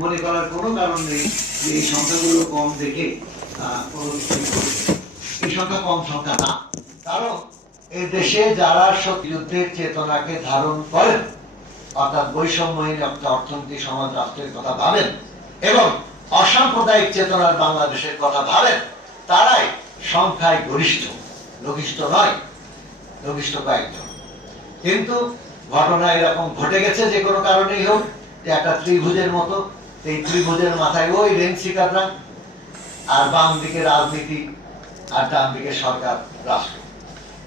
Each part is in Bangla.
মনে করার কোনো কারণ নেই যে এই সংখ্যাগুলো কম দেখে এই সংখ্যা কম সংখ্যা না। কারণ এই দেশে যারা সত্যযুদ্ধের চেতনাকে ধারণ করেন, অর্থাৎ বৈষম্যহীন একটা অর্থনীতি, সমাজ, রাষ্ট্রের কথা ভাবেন এবং অসাম্প্রদায়িক চেতনার বাংলাদেশের কথা ভাবেন, তারাই সংখ্যায় গরিষ্ঠ, লঘিষ্ঠ নয়, লঘিষ্ঠ কয়েকজন। কিন্তু ঘটনা এরকম ঘটে গেছে যে কোনো কারণেই হোক, যে একটা ত্রিভুজের মতো, এই ত্রিভুজের মাথায় ওই রেঞ্জ শিকাররা, আর বাম দিকে রাজনীতি, আর ডান দিকে সরকার, রাষ্ট্র।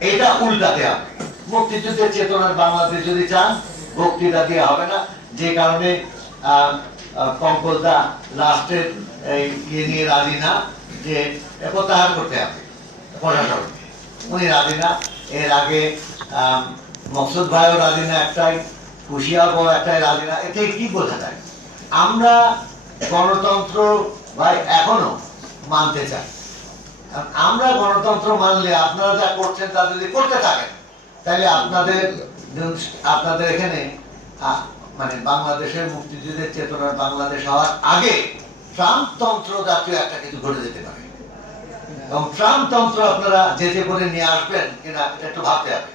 এটা উল্টাতে হবে। মুক্তিযুদ্ধের চেতনার বাংলাদেশ যদি চান, বক্তৃতা দিয়ে হবে না। যে কারণে পঙ্কজদা লাস্টের ইয়ে নিয়ে রাজি না, যে প্রত্যাহার করতে হবে প্রশাসনকে, উনি রাজি না। এর আগে মকসুদ ভাইও রাজি না একটাই, কুশিয়া বড় একটাই রাজি না। এতে কি বোঝা যায়? আমরা গণতন্ত্র ভাই এখনো মানতে চাই। আমরা গণতন্ত্র মানলে আপনারা যা করছেন তা যদি করতে থাকেন, তাহলে আপনাদের এখানে মানে বাংলাদেশের মুক্তিযুদ্ধের চেতনার বাংলাদেশ হওয়ার আগে ট্রাম্পতন্ত্র জাতীয় একটা কিছু ঘটে যেতে পারে। এবং ট্রাম্পতন্ত্র আপনারা যেতে করে নিয়ে আসবেন কিনা এটা একটু ভাবতে হবে।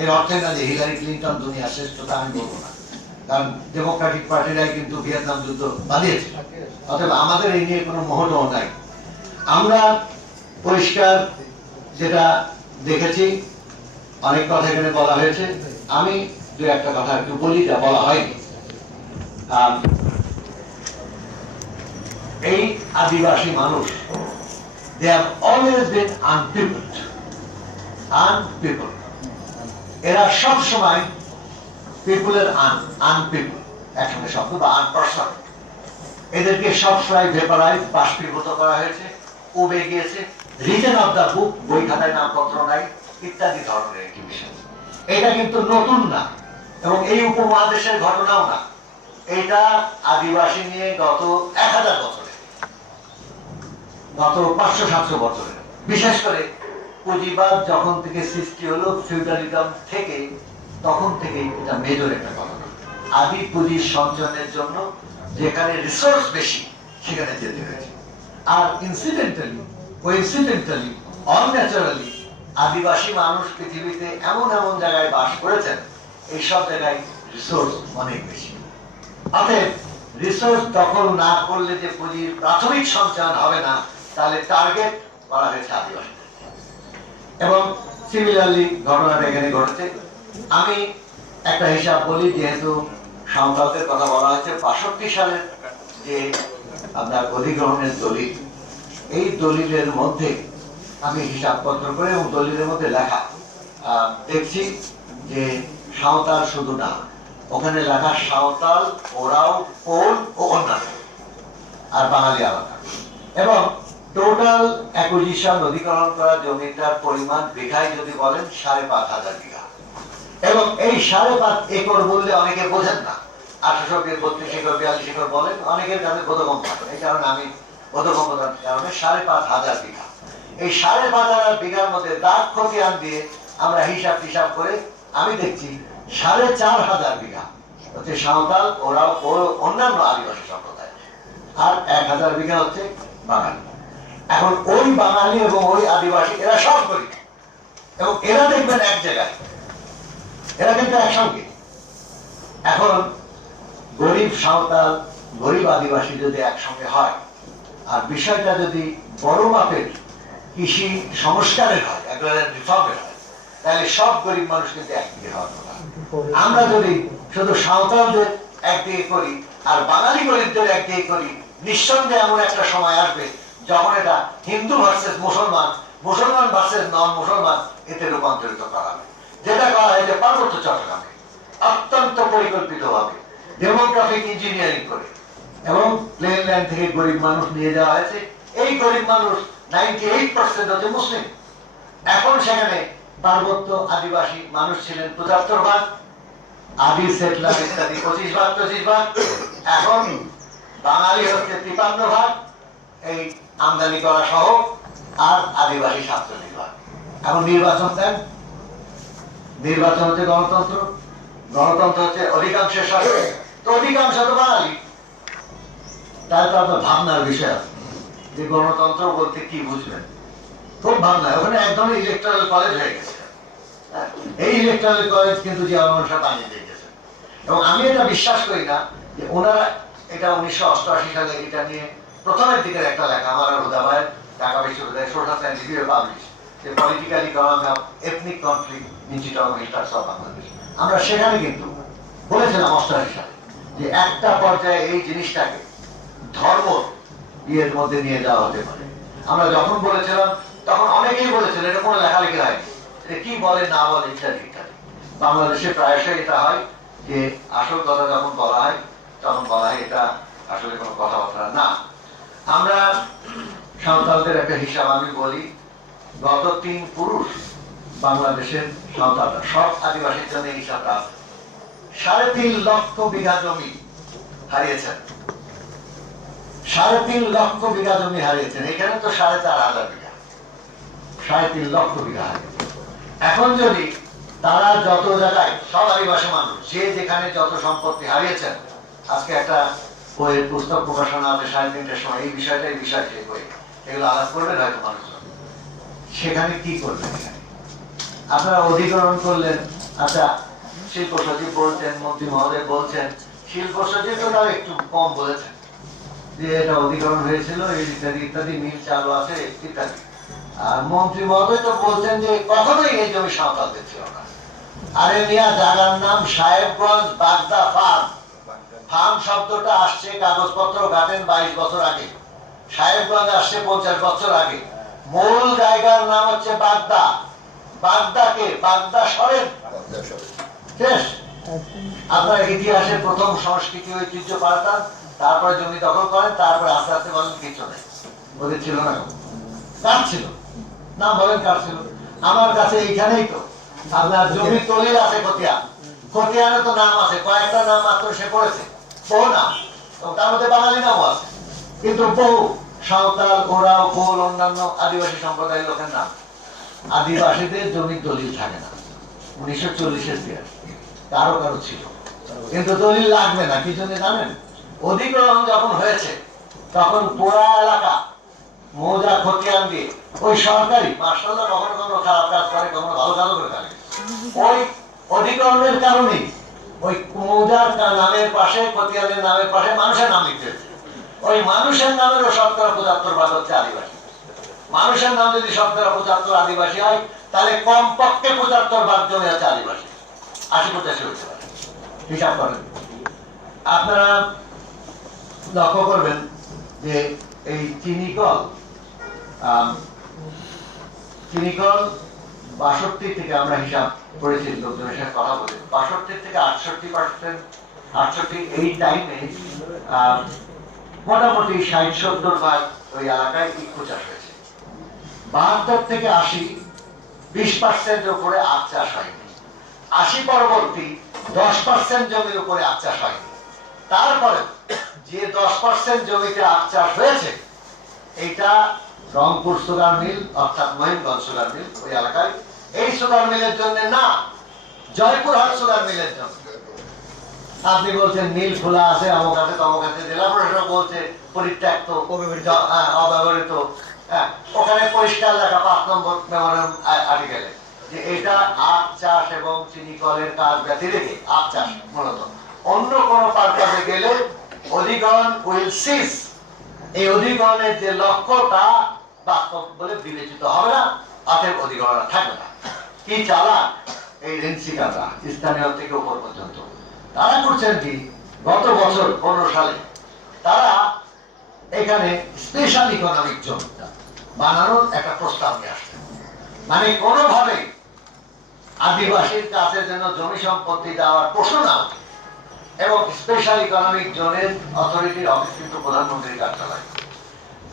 এর অর্থে না যে হিলারি ক্লিন্টন দুনিয়ার শ্রেষ্ঠতা, আমি বলবো না, কারণ ডেমোক্রেটিক পার্টিরাই কিন্তু ভিয়েতনাম যুদ্ধ বাঁধিয়েছে। অতএব আমাদের এই নিয়ে কোনো মোহটও নাই। আমরা পরিষ্কার যেটা দেখেছি, অনেক কথা এখানে বলা হয়েছে, আমি দু একটা কথা একটু বলি যা বলা হয়নি। এই আদিবাসী মানুষ, they have always been unpeopled. এরা সব সময় পিপলের আনপিপল একসঙ্গে শব্দ, বা আনপার্সন। এদেরকে সবসময় ভেপারাইজ, বাষ্পীভূত করা হয়েছে, উবে গিয়েছে, রিটেন অফ দা বুক, বই খাতায় নামপত্র নাই, ইত্যাদি ধরনের একটি বিষয়। এটা কিন্তু নতুন না, এবং এই উপমহাদেশের ঘটনাও না। এটা আদিবাসী নিয়ে গত 1000 বছরে, গত 500-700 বছরে, বিশেষ করে পুঁজিবাদ যখন থেকে সৃষ্টি হলো, ফিউডালিজম থেকে, তখন থেকে এটা মেজর একটা ঘটনা। আদি পুঁজির সঞ্চয়ের জন্য যেখানে রিসোর্স বেশি সেখানে যেতে হয়েছে। আর ইনসিডেন্টালি, কোইন্সিডেন্টালি, অনন্যাচারালি আদিবাসী মানুষ পৃথিবীতে এমন এমন জায়গায় বাস করেছেন, এইসব জায়গায় রিসোর্স অনেক বেশি। অতএব রিসোর্স দখল না করলে যে পুঁজির প্রাথমিক সঞ্চয়ন হবে না, তাহলে টার্গেট করা হয়েছে আদিবাসী। এবং সিমিলারলি ঘটনাটা এখানে ঘটেছে। আমি একটা হিসাব বলি, যেহেতু সাঁওতালদের কথা বলা হয়েছে, 62 সালের যে আপনার অধিগ্রহণের দলিল, এই দলিলের মধ্যে আমি হিসাবপত্র করে এবং দলিলের মধ্যে লেখা দেখছি যে সাঁওতাল শুধু না, ওখানে লেখা সাঁওতাল, ওরাও, কোল ও অন্যান্য, আর বাঙালি আলাদা। এবং টোটাল অ্যাকুইজিশন, অধিগ্রহণ করা জমিটার পরিমাণ বিঘায় যদি বলেন 5,500 বিঘা। এবং এই 5.5 একর বললে অনেকে বোঝেন না, 832 একর, 42 একর বলেন, অনেকের কাছে বোধগম্য থাকে। এই কারণে আমি বোধগম্যতার কারণে 5,500 বিঘা, এই 5,500 বিঘার মধ্যে দাগ খতিয়ান দিয়ে আমরা হিসাব করে আমি দেখছি 4,500 বিঘা হচ্ছে সাঁওতাল, ওরাও ও অন্যান্য আদিবাসী সম্প্রদায়, আর 1,000 বিঘা হচ্ছে বাঙালি। এখন ওই বাঙালি এবং ওই আদিবাসী এরা সব গরিব, এবং এরা দেখবেন এক জায়গায়, এরা কিন্তু একসঙ্গে। এখন গরিব সাঁওতাল, গরিব আদিবাসী যদি একসঙ্গে হয়, আর বিষয়টা যদি বড় মাপের কৃষি সংস্কারের হয়, এগ্রারিয়ান রিফর্মের হয়, তাহলে সব গরিব মানুষ কিন্তু একদিকে হওয়ার কথা। আমরা যদি শুধু সাঁওতালদের একদিকে করি আর বাঙালি গরিবদের একদিকে করি, নিঃসন্দেহে এমন একটা সময় আসবে যখন এটা হিন্দু ভার্সেস মুসলমান, মুসলমান ভার্সেস নন মুসলমান, এতে রূপান্তরিত করা হবে। যেটা করা হয়েছে পার্বত্য চট্টগ্রামে অত্যন্ত পরিকল্পিতভাবে ডেমোগ্রাফিক ইঞ্জিনিয়ারিং করে, এবং প্লেন ল্যান্ড থেকে গরিব মানুষ নিয়ে যাওয়া হয়েছে। এই গরিব মানুষ 98% হচ্ছে মুসলিম। এখন সেখানে পার্বত্য আদিবাসী মানুষ ছিলেন 75%, আদি সেটলার ইত্যাদি 25%। এখন বাঙালি হচ্ছে 53%, এই আমদানি করা সহ, আর আদিবাসী 47%। এখন নির্বাচন দেন, নির্বাচন হচ্ছে গণতন্ত্র, গণতন্ত্র হচ্ছে অধিকাংশের শাসন, তো অধিকাংশ তো বাঙালি। তাহলে তো আপনার ভাবনার বিষয় আছে যে গণতন্ত্র বলতে কি বুঝবেন। খুব ভাবনা, ওখানে একদম ইলেকট্রাল কলেজ হয়ে গেছে। এই ইলেকট্রাল কলেজ কিন্তু জিয়াউর রহমান সাহেব বানিয়ে দিয়ে গেছেন। এবং আমি এটা বিশ্বাস করি না যে ওনারা এটা 1988 সালে এটা নিয়ে প্রথমের দিকের একটা লেখা আমার আর হুদা ভাইয়ের ঢাকা বিশ্ববিদ্যালয়ের সোশ্যাল সায়েন্স রিভিউ পাবলিশ, যে political economy of ethnic conflict in Chittagong history of Bangladesh. আমরা সেখানে কিন্তু বলেছিলাম 88 সালে যে একটা পর্যায়ে এই জিনিসটাকে ধর্ম ইয়ের মধ্যে নিয়ে যাওয়া হতে পারে। আমরা যখন বলেছিলাম তখন অনেকেই বলেছিল এটা কোনো লেখালেখি হয়নি, এটা কি বলে না বলে ইত্যাদি ইত্যাদি। বাংলাদেশে প্রায়শই এটা হয় যে আসল কথা যখন বলা হয় তখন বলা হয় এটা আসলে কোনো কথাবার্তা না। আমরা সাঁওতালদের একটা হিসাব আমি বলি, গত 3 পুরুষ বাংলাদেশের সাঁওতালরা সব আদিবাসীর জন্য হিসাবটা আছে, 3.5 লক্ষ বিঘা জমি হারিয়েছেন। 3.5 লক্ষ বিঘা জমি হারিয়েছেন। এখানে তো 4,500 বিঘা, 3.5 লক্ষ বিঘা হারিয়েছেন। এখন যদি তারা যত জায়গায় সব আদিবাসী মানুষ যে যেখানে যত সম্পত্তি হারিয়েছেন, আজকে একটা বইয়ের পুস্তক প্রকাশনা আছে 3:30টার সময়, এই বিষয়টা এই বিষয় সেই বই, এগুলো আলাপ করবেন হয়তো মানুষজন। সেখানে কি করবেন? এখানে আপনারা অধিগ্রহণ করলেন। আচ্ছা, শিল্প সচিব বলছেন, মন্ত্রী মহোদয় বলছেন, শিল্প সচিব তো তারা একটু কম বলেছেন যে এটা অধিগ্রহণ হয়েছিল ইত্যাদি ইত্যাদি, মিল চালু আছে ইত্যাদি। আর মন্ত্রী মহোদয় তো বলছেন যে কখনোই এই জমি সাঁওতালদের ছিল না। আরে মিয়া, জায়গার নাম সাহেবগঞ্জ বাগদা ফার্ম। ফার্ম শব্দটা আসছে কাগজপত্র ঘাটেন 22 বছর আগে, সাহেবগঞ্জ আসছে 50 বছর আগে। মূল জায়গার নাম হচ্ছে বাগদা। বাগদাকে বাগদা সরেন শেষ। আপনার ইতিহাসের প্রথম সংস্কৃতি ঐতিহ্য পাল্টান, তারপরে জমি দখল করেন, তারপরে আস্তে আস্তে বলেন কিছু নেই। ওদের ছিল না, কার ছিল? নাম বলেন কার ছিল? আমার কাছে এইখানেই তো আপনার জমি দলিল আছে খতিয়া, খতিয়ানে তো নাম আছে, কয়েকটা নাম মাত্র সে পড়েছে, বহু নাম, তার মধ্যে বাঙালি নামও আছে, কিন্তু বহু সাঁওতাল, ওরাও, কোল, অন্যান্য আদিবাসী সম্প্রদায়ের লোকের নাম। আদিবাসীদের জমির দলিল থাকে না। 1940-এর দিকে কারো কারো ছিল, কিন্তু দলিল লাগবে না। কি জন্য জানেন? অধিগ্রহণ যখন হয়েছে তখন পুরা এলাকা মৌজা খতিয়ান দিয়ে ওই সরকারি মার্শাল্লাহ কখনো কখনো খারাপ কাজ করে, কখনো ভালো কাজ করে থাকে, ওই অধিগ্রহণের কারণে ওই মৌজার নামের পাশে, খতিয়ানের নামের পাশে মানুষের নাম লিখতে হয়েছে। ওই মানুষের নামেরও 75% হচ্ছে আদিবাসী। মানুষের নাম যদি 75% আদিবাসী হয়, তাহলে কমপক্ষে 75% জমি হচ্ছে আদিবাসী, 80-85 হতে পারে। হিসাব করেন। আপনারা লক্ষ্য করবেন যে এই চিনিকল 62 থেকে আমরা হিসাব করেছি, লোকজনের সাথে কথা বলে 62 থেকে 68% এই টাইমে মোটামুটি 60-70 ভাগ ওই এলাকায় ইক্ষু চাষ হয়েছে। 72 থেকে 80 20% উপরে আখ চাষ হয়নি। 80 পরবর্তী 10% জমির উপরে আখ চাষ হয়নি। তারপরে যে 10% জমিতে আখ চাষ হয়েছে, এটা রংপুর সুগার মিল অর্থাৎ মহিমগঞ্জ সুগার মিল ওই এলাকায়, এই সুগার মিলের জন্য না, জয়পুরহাট সুগার মিলের জন্য। আপনি বলছেন মিল খোলা আছে, অমুক আছে তমুক আছে, জেলা প্রশাসন বলছে পরিত্যক্ত অব্যবহৃত। ওখানে পরিষ্কার লেখা 5 নম্বর মেমোরান্ডাম আর্টিকেলে যে এটা আখ চাষ এবং চিনি কলের কাজ ব্যতি রেখে আখ চাষ মূলত অন্য কোন পারপাসে গেলে অধিগ্রহণ উইল সিজ। এই অধিগ্রহণের যে লক্ষ্যটা বাস্তব বলে বিবেচিত হবে না, অতএব অধিগ্রহণ থাকবে না। কি চালা এই রেন্সিকাররা স্থানীয় থেকে উপর পর্যন্ত তারা করছেন কি, গত বছর 15 সালে তারা এখানে স্পেশাল ইকোনমিক জোন বানানোর একটা প্রস্তাব নিয়ে আসছেন। মানে কোনোভাবে আদিবাসীর কাছে যেন জমি সম্পত্তি দেওয়ার প্রশ্ন না ওঠে। এবং স্পেশাল ইকোনমিক জোনের অথরিটির অফিস কিন্তু প্রধানমন্ত্রীর কার্যালয়।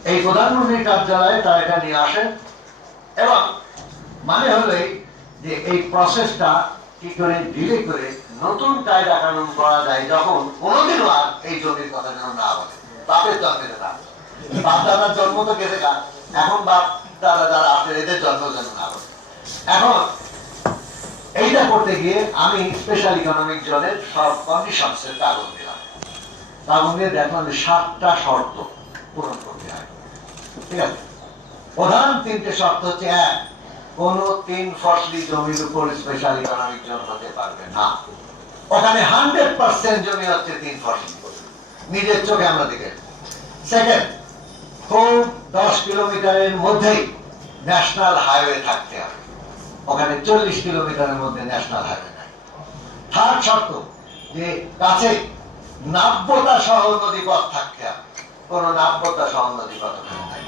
এই প্রধানমন্ত্রীর কার্যালয়ে তারা এটা নিয়ে আসেন এবং মানে হলো যে এই প্রসেসটা কি করে ডিলে করে নতুন কায়দা কানুন করা যায়, যখন কোনোদিনও আর এই জমির কথা যেন না বলে। বাপের জন্মের না, বাপ দাদার জন্ম তো গেছে গা, এখন বাপ দাদা যারা আছে এদের জন্ম যেন না বলে। এখন এইটা করতে গিয়ে আমি স্পেশাল ইকোনমিক জোনের সব কন্ডিশনসের কাগজ দিলাম। কাগজে দেখলাম যে 7টা শর্ত পূরণ করতে হয়। ঠিক আছে, প্রধান 3টে শর্ত হচ্ছে, 1, কোন 3 ফসলি জমির উপর স্পেশাল ইকোনমিক জোন হতে পারবে না। ওখানে 100% জমি হচ্ছে 3 ফসলি, নিজের চোখে আমরা দেখেছি। সেকেন্ড, খুব 10 কিলোমিটারের মধ্যেই ন্যাশনাল হাইওয়ে থাকতে হবে, ওখানে 40 কিলোমিটারের মধ্যে ন্যাশনাল হাইওয়ে নাই। থার্ড শর্ত, যে কাছে নাব্যতা সহ নদীপথ থাকতে হবে, কোন নাব্যতা সহ নদীপথ ওখানে নাই।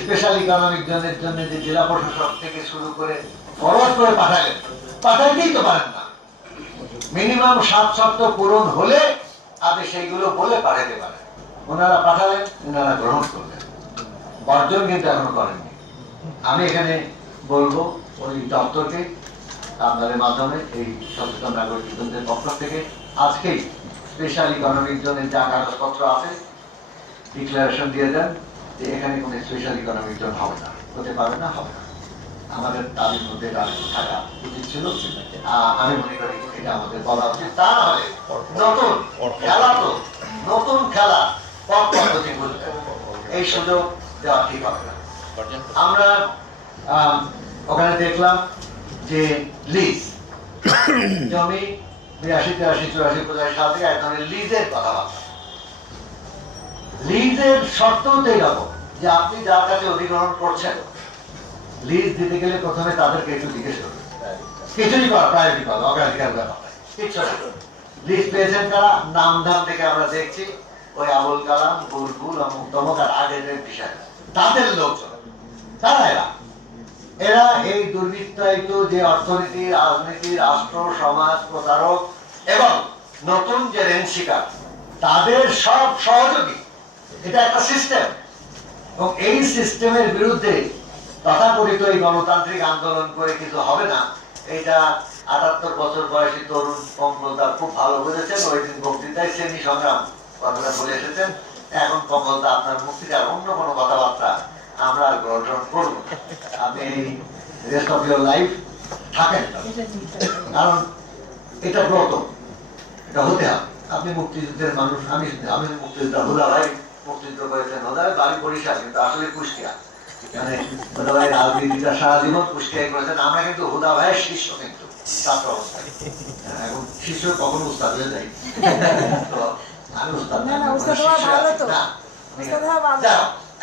স্পেশাল ইকোনমিক জোনের জন্য যে জেলা প্রশাসক থেকে শুরু করে ফরওয়ার্ড করে পাঠাইতেই তো পারেন না। মিনিমাম 7 শর্ত পূরণ হলে আপনি সেইগুলো বলে পাঠাতে পারেন। ওনারা পাঠালেন, ওনারা গ্রহণ করলেন, বর্জন কিন্তু এখনো করেননি। আমি এখানে বলবো ওই দপ্তরকে আপনাদের মাধ্যমে, এই সচেতন নাগরিকদের পক্ষ থেকে আজকেই স্পেশাল ইকোনমিক জোনের যা কাগজপত্র আছে ডিক্লারেশন দিয়ে দেন যে এখানে কোনো স্পেশাল ইকোনমিক জোন হবে না, হতে পারে না, হবে না। আমাদের তাদের মধ্যে থাকা উচিত ছিল। আমি মনে করি এটা আমাদের বলা উচিত। তা না হলে নতুন খেলা, তো নতুন খেলা পথ পদ্ধতি বুঝবে, এই সুযোগ দেওয়া ঠিক হবে না। আমরা ওখানে দেখলাম যে লিজ জমি 82, 83, 84, 85 সাল থেকে এক ধরনের লিজের কথাবার্তা। লিজের শর্ত তো এইরকম যে আপনি যার কাছে অধিগ্রহণ করছেন, লিজ দিতে গেলে প্রথমে তাদেরকে একটু জিজ্ঞেস করবে, কিছুই করা প্রায়োরিটি পাবে, অগ্রাধিকার ব্যাপার কিচ্ছু না। লিজ পেয়েছেন কারা, নাম ধাম থেকে আমরা দেখছি ওই আবুল কালাম, বুলবুল, অমুক তমুক আর আগের বিষয়, তাদের লোকজন, তারা এরা এই দুর্বৃত্তায়িত যে অর্থনীতি, রাজনীতি, রাষ্ট্র, সমাজ প্রতারক এবং নতুন যে ঋণ শিকার, তাদের সব সহযোগী। এটা একটা সিস্টেম, এবং এই সিস্টেমের বিরুদ্ধে তথাকথিত এই গণতান্ত্রিক আন্দোলন করে কিছু হবে না। এটা 78 বছর বয়সী তরুণ পঙ্গলদা খুব ভালো বুঝেছেন। ওই দিন বক্তৃতায় শ্রেণী সংগ্রাম কথাটা বলে এসেছেন। এখন পঙ্গলদা আপনার মুক্তির অন্য কোনো কথাবার্তা আমরা গ্রহণ করবো। আপনি রেস্ট অফ ইউর লাইফ থাকেন, কারণ এটা ব্রত, এটা হতে হবে। আপনি মুক্তিযুদ্ধের মানুষ, আমি মুক্তিযুদ্ধ, হুদা ভাই মুক্তিযুদ্ধ করেছেন, হুদা ভাই বাড়ি বরিশাল কিন্তু আসলে কুষ্টিয়া, মানে হুদা ভাই রাজনীতিটা সারা জীবন কুষ্টিয়ায় করেছেন। আমরা কিন্তু হুদা ভাইয়ের শিষ্য, কিন্তু ছাত্র অবস্থায়, এখন শিষ্য কখনো উস্তাদ হয়ে যায়। তো আমি উস্তাদ না,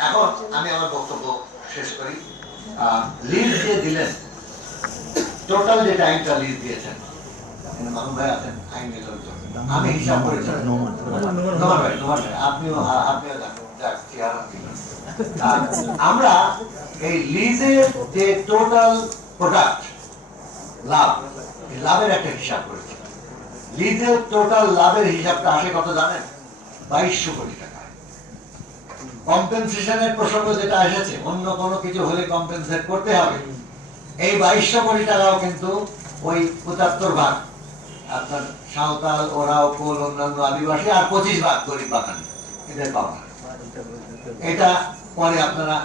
এখন আমি আমার বক্তব্য শেষ করি। লিজ দিয়ে দিলেন, টোটাল যে টাইমটা লিজ দিয়েছেন, মানুষ ভাই আছেন আইনের লোকজন, আমি হিসাব করেছি, আপনিও আমরা এই লিজের যে টোটাল প্রোডাক্ট লাভ, লাভের একটা হিসাব করেছি। লিজের টোটাল লাভের হিসাবটা আসে কত জানেন? 2200 কোটি টাকা। কম্পেনসেশনের প্রসঙ্গ যেটা এসেছে, অন্য কোনো কিছু হলে কম্পেনসেট করতে হবে, এই 2200 কোটি টাকাও কিন্তু ওই 75 ভাগ আপনার সাঁওতাল, ওরাও, কোল, অন্যান্য আদিবাসী, আর 25 ভাগ গরিব বাঙালি, এদের পাওনা। এটা পরে আপনারা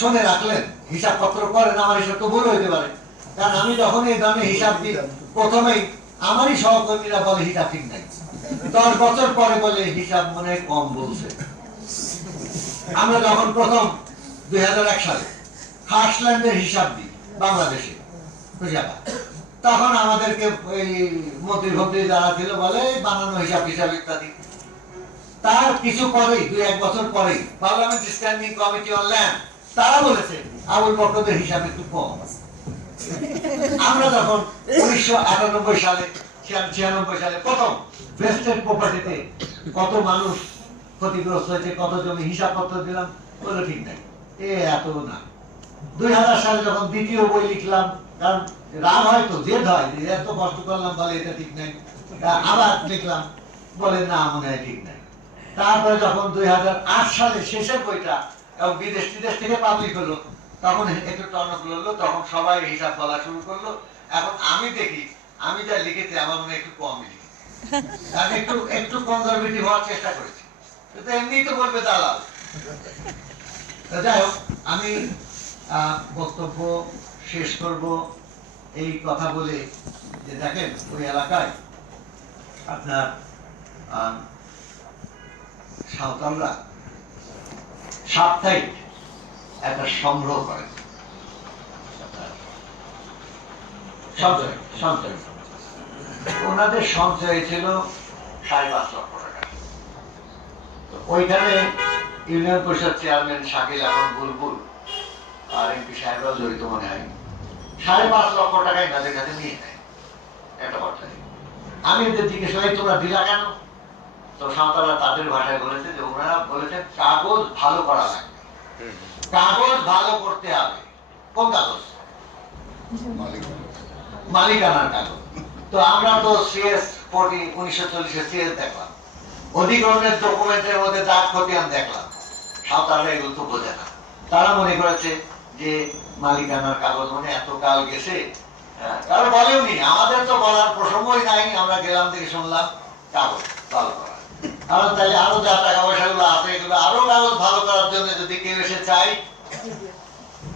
শুনে রাখলেন, হিসাবপত্র করেন। আমার হিসাব তো ভুল হইতে পারে, কারণ আমি যখন এই ধরনের হিসাব দিই, প্রথমেই আমারই সহকর্মীরা বলে হিসাব ঠিক নাই, 10 বছর পরে বলে হিসাব মনে হয় কম বলছে। আমরা যখন প্রথম 2001 সালে খাসল্যান্ডের হিসাব দিই বাংলাদেশে, তখন আমাদেরকে ওই মন্ত্রী যারা ছিল বলে বানানো হিসাব ইত্যাদি। তার কিছু পরেই, 2-1 বছর পরেই parliament standing committee on land তারা বলেছে আবুল বকরদের হিসাব একটু কম। আমরা যখন 1998 সালে 96 সালে প্রথম ভেস্টেড প্রপার্টিতে কত মানুষ ক্ষতিগ্রস্ত হয়েছে, কত জমি, হিসাবপত্র দিলাম, বলে ঠিক নাই, এত না। 2000 সালে যখন দ্বিতীয় বই লিখলাম, কারণ রাগ হয়তো, জেদ হয়, এত কষ্ট করলাম, বলে এটা ঠিক নাই, আবার লিখলাম, বলে না মনে হয় ঠিক নাই। তারপরে যখন 2008 সালে শেষের বইটা এবং বিদেশ থেকে পাবলিক হলো, তখন একটু টনক হলো, তখন সবাই হিসাব বলা শুরু করলো। এখন আমি দেখি আমি যা লিখেছি আমার মনে একটু কমই লিখেছি, আমি একটু কনজারভেটিভ হওয়ার চেষ্টা করেছি, কিন্তু এমনি তো বলবে দালাল। যাই হোক, আমি বক্তব্য শেষ করব এই কথা বলে যে দেখেন ওই এলাকায় আপনার সাঁওতালরা সাপ্তাহিক একটা সংগ্রহ করে, সঞ্চয় সঞ্চয় ওনাদের সঞ্চয় ছিল 5.5 লক্ষ টাকা। ওইখানে ইউনিয়ন পরিষদ চেয়ারম্যান শাকিল আহমদ বুলবুল আর এমপি সাহেবরা জড়িত মনে হয়, 5.5 লক্ষ টাকা এনাদের কাছে নিয়ে নেয় একটা পর্যায়ে। আমি এদের জিজ্ঞেস করি তোমরা দিলা কেন? তো সাঁওতালরা তাদের ভাষায় বলেছে যে ওনারা বলেছে কাগজ ভালো করা লাগবে, কাগজ ভালো করতে হবে। কোন কাগজ? মালিকানার কাগজ। তো আমরা তো সিএস 1940 সিএস দেখলাম, অধিগ্রহণের ডকুমেন্টের মধ্যে দাগ খতিয়ান দেখলাম। সাঁওতালরা এগুলো তো বোঝে না, তারা মনে করেছে যে মালিকানার কাগজ মানে এত কাল গেছে, কারো বলেও নি, আমাদের তো বলার প্রসঙ্গই নাই। আমরা গেলাম থেকে শুনলাম কাগজ ভালো করা, কারণ তাহলে আরো যা টাকা পয়সা গুলো আছে এগুলো আরো কাগজ ভালো করার জন্য যদি কেউ এসে চাই,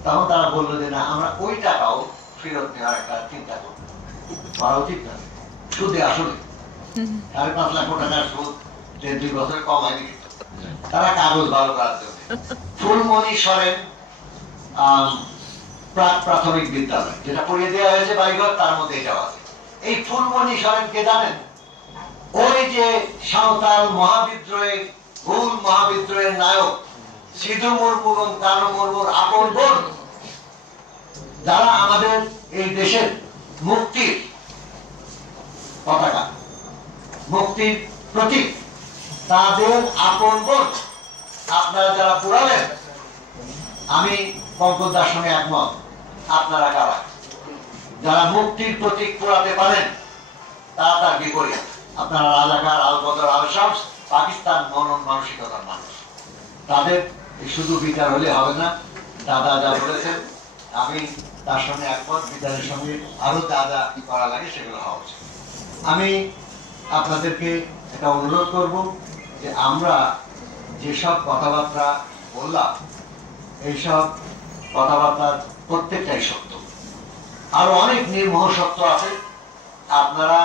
তখন তারা বললো যে না, আমরা ওই টাকাও ফেরত নেওয়ার একটা চিন্তা করবো, করা উচিত না। সুদে আসলে 5.5 লাখ টাকার সুদ 2 বছরে কম হয়নি, তারা কাগজ ভালো করার জন্য। ফুলমণি সরেন প্রাক প্রাথমিক বিদ্যালয় যেটা পড়িয়ে দেওয়া হয়েছে বাড়িঘর, তার মধ্যে এটাও আছে। এই ফুলমণি সরেন কে জানেন? ওই যে সাঁওতাল মহাবিদ্রোহের হুল মহাবিদ্রোহের নায়ক সিধু মুর্মু এবং কানু মুর্মুর আপন বোন, যারা আমাদের এই দেশের মুক্তির পতাকা, মুক্তির প্রতীক, তাদের আপন বোন আপনারা যারা পুরালেন, আমি পঙ্কজদার সঙ্গে একমত। আপনারা কারা? যারা মুক্তির প্রতীক পুরাতে পারেন তারা তার বিপরীত। আপনারা রাজাকার, আল বদর, আল শামস, পাকিস্তান মনন মানসিকতার মানুষ। তাদের শুধু বিচার হলে হবে না। দাদা যা বলেছেন আমি তার সঙ্গে একমত, বিচারের সঙ্গে আরো যা যা করা লাগে সেগুলো হওয়া উচিত। আমি আপনাদেরকে একটা অনুরোধ করব যে আমরা যেসব কথাবার্তা বললাম, এইসব কথাবার্তার প্রত্যেকটাই সত্য, আরো অনেক নির্মোহ সত্য আছে। আপনারা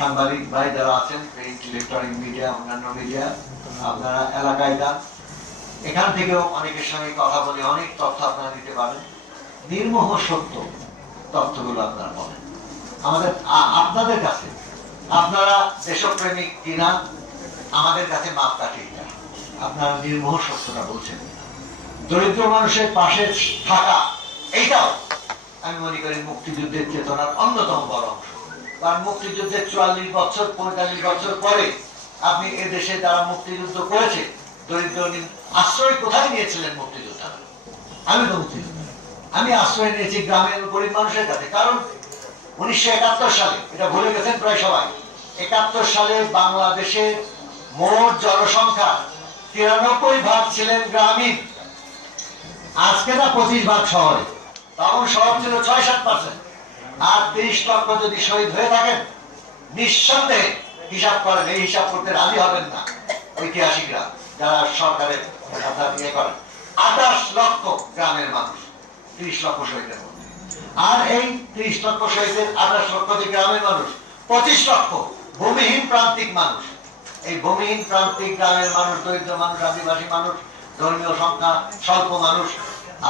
সাংবাদিক ভাই যারা আছেন, প্রিন্ট, ইলেকট্রনিক মিডিয়া, অন্যান্য মিডিয়া, আপনারা এলাকায় যান, এখান থেকেও অনেকের সঙ্গে কথা বলে অনেক তথ্য আপনারা দিতে পারেন। নির্মোহ সত্য তথ্যগুলো আপনারা বলেন আমাদের, আপনাদের কাছে। আপনারা দেশপ্রেমিক কিনা আমাদের কাছে মাপকাঠি, আপনারা নির্মোহ সত্যটা বলছেন। দরিদ্র মানুষের পাশে থাকা, এইটাও আমি মনে করি মুক্তিযুদ্ধের চেতনার অন্যতম বড় অংশ। কারণ মুক্তিযুদ্ধের 44 বছর 45 বছর পরে আপনি এদেশে যারা মুক্তিযুদ্ধ করেছে, দরিদ্র আশ্রয় কোথায় নিয়েছিলেন মুক্তিযোদ্ধারা? আমি তো মুক্তিযোদ্ধা, আমি আশ্রয় নিয়েছি গ্রামের গরিব মানুষের কাছে। কারণ 1971 সালে, এটা ভুলে গেছেন প্রায় সবাই, 71 সালে বাংলাদেশের মোট জনসংখ্যা 93% ছিলেন গ্রামীণ, আজকে না 25% শহরে। তখন শহর ছিল 6-7%। আর 30 লক্ষ যদি শহীদ হয়ে থাকেন, নিঃসন্দেহে হিসাব করেন, এই হিসাব করতে রাজি হবেন না ঐতিহাসিকরা যারা সরকারের ইয়ে করেন। 28 লক্ষ গ্রামের মানুষ 30 লক্ষ শহীদের মধ্যে। আর এই 30 লক্ষ শহীদের 28 লক্ষ যে গ্রামের মানুষ, 25 লক্ষ ভূমিহীন প্রান্তিক মানুষ। এই ভূমিহীন প্রান্তিক গ্রামের মানুষ, দরিদ্র মানুষ, আদিবাসী মানুষ, ধর্মীয় সংখ্যা স্বল্প মানুষ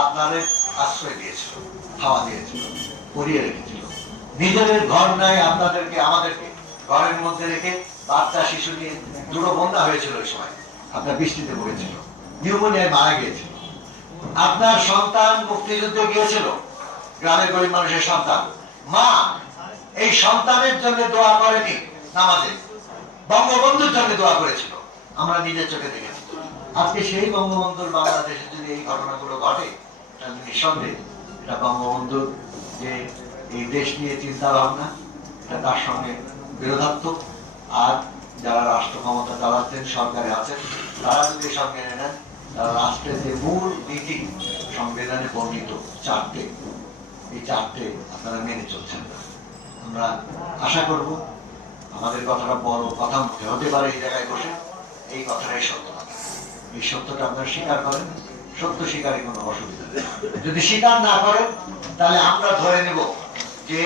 আপনাদের আশ্রয় দিয়েছিল, খাওয়া দিয়েছিল, পরিয়ে রেখেছিল। নিজেদের ঘর নাই আপনাদেরকে, আমাদেরকে ঘরের মধ্যে রেখে বাচ্চা শিশু নিয়ে দুটো বন্যা হয়েছিল ওই সময়, আপনার বৃষ্টিতে পড়েছিল, নিউমোনিয়ায় মারা গিয়েছিল। আপনার সন্তান মুক্তিযুদ্ধে গিয়েছিল, গ্রামের গরিব মানুষের সন্তান, মা এই সন্তানের জন্য দোয়া করেনি নামাজে, বঙ্গবন্ধুর জন্য দোয়া করেছিল, আমরা নিজের চোখে দেখেছি। আজকে সেই বঙ্গবন্ধুর বাংলাদেশে যদি এই ঘটনাগুলো ঘটে, তাহলে নিঃসন্দেহে এটা বঙ্গবন্ধুর যে এই দেশ নিয়ে চিন্তা ভাবনা, এটা তার সঙ্গে বিরোধাত্মক। আর যারা রাষ্ট্র ক্ষমতা চালাচ্ছেন, সরকারে আছেন, তারা যদি সব মেনে নেন, তারা রাষ্ট্রের যে মূল নীতি সংবিধানে বর্ণিত 4টে, এই 4টে আপনারা মেনে চলছেন না। আমরা আশা করব আমাদের কথাটা বড় কথা মুখে হতে পারে এই জায়গায় বসে, এই কথাটাই সত্য না। এই সত্যটা আপনারা স্বীকার করেন, সত্য স্বীকারে কোনো অসুবিধা নেই। যদি স্বীকার না করেন, তাহলে আমরা ধরে নেব যে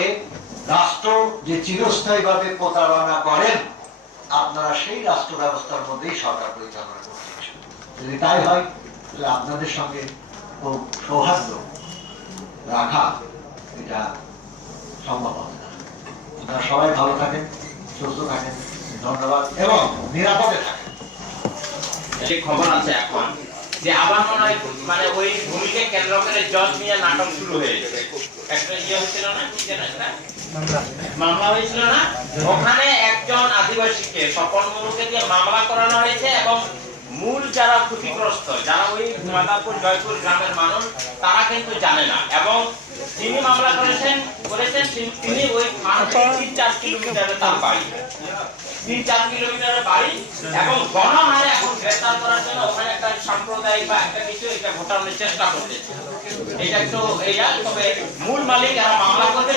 রাষ্ট্র যে চিরস্থায়ীভাবে প্রতারণা করেন, আপনারা সেই রাষ্ট্র ব্যবস্থার মধ্যেই সরকার পরিচালনা করছেন। যদি তাই হয় তাহলে আপনাদের সঙ্গে খুব সৌহার্দ্য রাখা এটা সম্ভব হবে না। আপনারা সবাই ভালো থাকেন, সুস্থ থাকেন, ধন্যবাদ, এবং নিরাপদে থাকেন। যে খবর আছে এখন যে আবার মনে হয় মানে ওই ভূমিকে কেন্দ্র করে জজ নিয়ে নাটক শুরু হয়েছে। একটা ইয়ে হচ্ছিল না, কি যেন একটা মামলা হয়েছিল না, ওখানে একজন আদিবাসীকে স্বপন মুরুকে দিয়ে মামলা করানো হয়েছে এবং মূল যারা ক্ষতিগ্রস্ত, যারা ওই মাদারপুর জয়পুর গ্রামের মানুষ, তারা কিন্তু জানে না। এবং যিনি মামলা করেছেন তিনি ওই ফার্ম থেকে 3-4 কিলোমিটারে তার বাড়ি, 3-4 কিলোমিটারের বাড়ি, এবং গণহারে এখন গ্রেফতার করার জন্য ওখানে একটা সাম্প্রদায়িক বা একটা কিছু এটা ঘটানোর চেষ্টা করতেছে। এটা একটু তবে মূল মালিক যারা মামলা করবে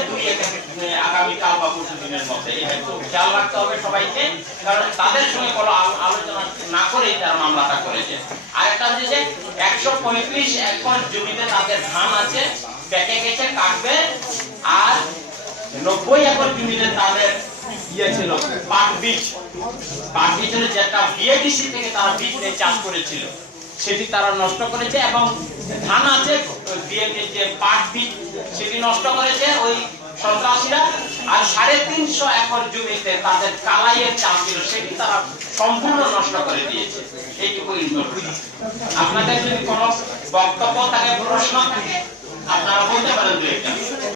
আগামীকাল বা পরশু দিনের মধ্যে এটা একটু খেয়াল রাখতে হবে সবাইকে, কারণ তাদের সঙ্গে কোনো আলোচনা না করেই তারা মামলাটা করেছে। আর একটা হচ্ছে যে 135 একর জমিতে তাদের ধান আছে, পেকে গেছে, কাটবে। আর 90 একর জমিতে তাদের ছিল পাট বীজ ছিল, যেটা বিএডিসি থেকে তারা বীজ নিয়ে চাষ করেছিল, সেটি তারা নষ্ট করেছে। এবং ধান আছে যে পাট বীজ, সেটি নষ্ট করেছে ওই সন্ত্রাসীরা। আর 350 একর জমিতে তাদের কালাইয়ের চাষ ছিল, সেটি তারা সম্পূর্ণ নষ্ট করে দিয়েছে। এইটুকুই আপনাদের যদি কোনো বক্তব্য থাকে, প্রশ্ন থাকে, আপনারা বলতে পারেন।